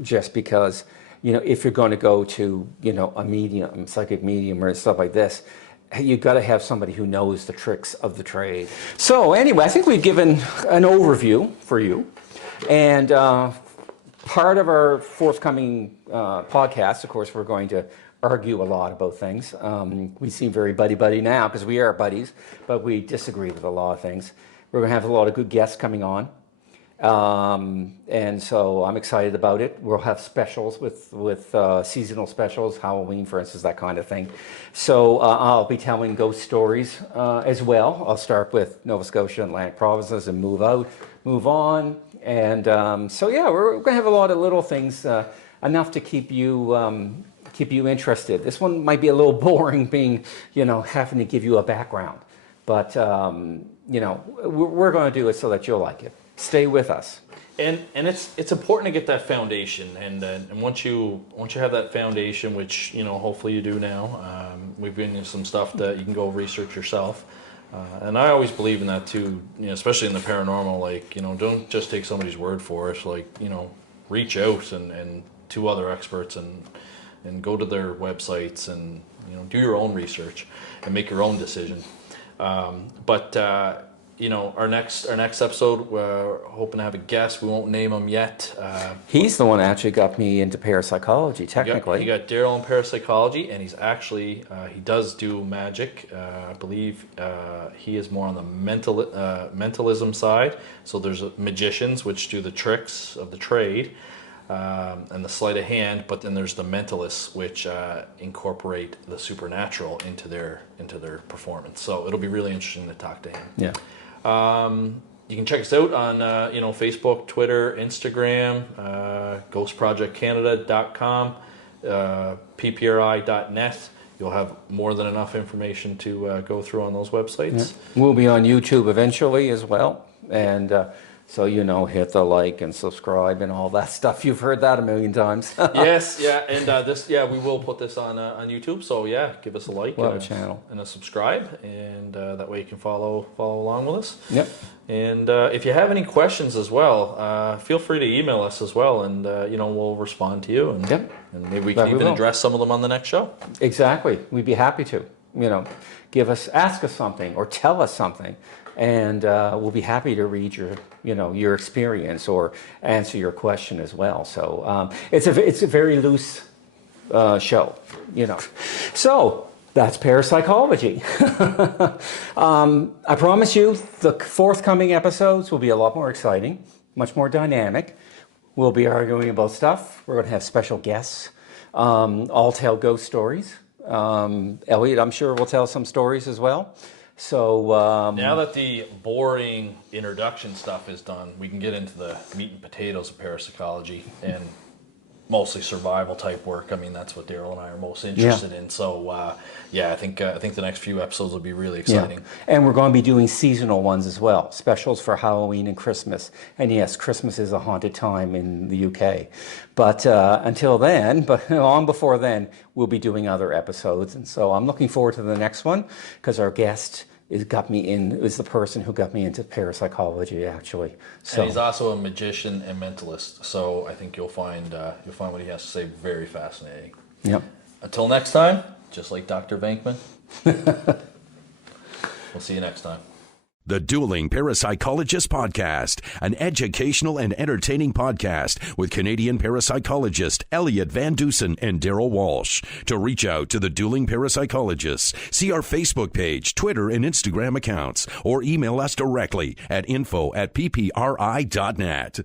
just because, if you're going to go to, a medium, psychic medium or stuff like this, you've got to have somebody who knows the tricks of the trade. So anyway, I think we've given an overview for you. And part of our forthcoming podcast, of course, we're going to argue a lot about things. We seem very buddy-buddy now because we are buddies, but we disagree with a lot of things. We're going to have a lot of good guests coming on. And so I'm excited about it. We'll have specials with seasonal specials, Halloween, for instance, that kind of thing. So I'll be telling ghost stories as well. I'll start with Nova Scotia and Atlantic provinces and move on. And we're going to have a lot of little things, enough to keep you interested. This one might be a little boring, being having to give you a background, but we're going to do it so that you'll like it. Stay with us. And it's important to get that foundation, and once you have that foundation, which hopefully you do now, we've given you some stuff that you can go research yourself. And I always believe in that too, especially in the paranormal. Like, don't just take somebody's word for it. Like, reach out and to other experts and go to their websites and do your own research and make your own decision. But our next episode, we're hoping to have a guest. We won't name him yet. He's the one that actually got me into parapsychology, technically. You got Darryll in parapsychology, and he's actually, he does do magic. I believe he is more on the mentalism side. So there's magicians, which do the tricks of the trade and the sleight of hand, but then there's the mentalists, which incorporate the supernatural into their performance. So it'll be really interesting to talk to him. Yeah. You can check us out on Facebook, Twitter, Instagram, ghostprojectcanada.com, ppri.net. You'll have more than enough information to go through on those websites. Yeah. We'll be on YouTube eventually as well, and so hit the like and subscribe and all that stuff. You've heard that a million times. Yes, yeah, and we will put this on YouTube. So yeah, give us a like and channel and a subscribe, and that way you can follow along with us. Yep. And if you have any questions as well, feel free to email us as well, and we'll respond to you, and yep. And maybe we can even address some of them on the next show. Exactly, we'd be happy to. Ask us something or tell us something. And we'll be happy to read your experience or answer your question as well. So it's a very loose show, So that's parapsychology. I promise you, the forthcoming episodes will be a lot more exciting, much more dynamic. We'll be arguing about stuff. We're going to have special guests. All tell ghost stories. Elliott, I'm sure, will tell some stories as well. So now that the boring introduction stuff is done, we can get into the meat and potatoes of parapsychology and mostly survival type work. I mean, that's what Darryll and I are most interested in. So I think the next few episodes will be really exciting. Yeah. And we're going to be doing seasonal ones as well, specials for Halloween and Christmas. And yes, Christmas is a haunted time in the UK. But until then, but long before then, we'll be doing other episodes. And so I'm looking forward to the next one because our guest is the person who got me into parapsychology, actually. So. And he's also a magician and mentalist. So I think you'll find what he has to say very fascinating. Yep. Until next time, just like Dr. Venkman, we'll see you next time. The Duelling Parapsychologists Podcast, an educational and entertaining podcast with Canadian parapsychologist Elliott Van Dusen and Darryll Walsh. To reach out to the Duelling Parapsychologists, see our Facebook page, Twitter, and Instagram accounts, or email us directly at info@ppri.net.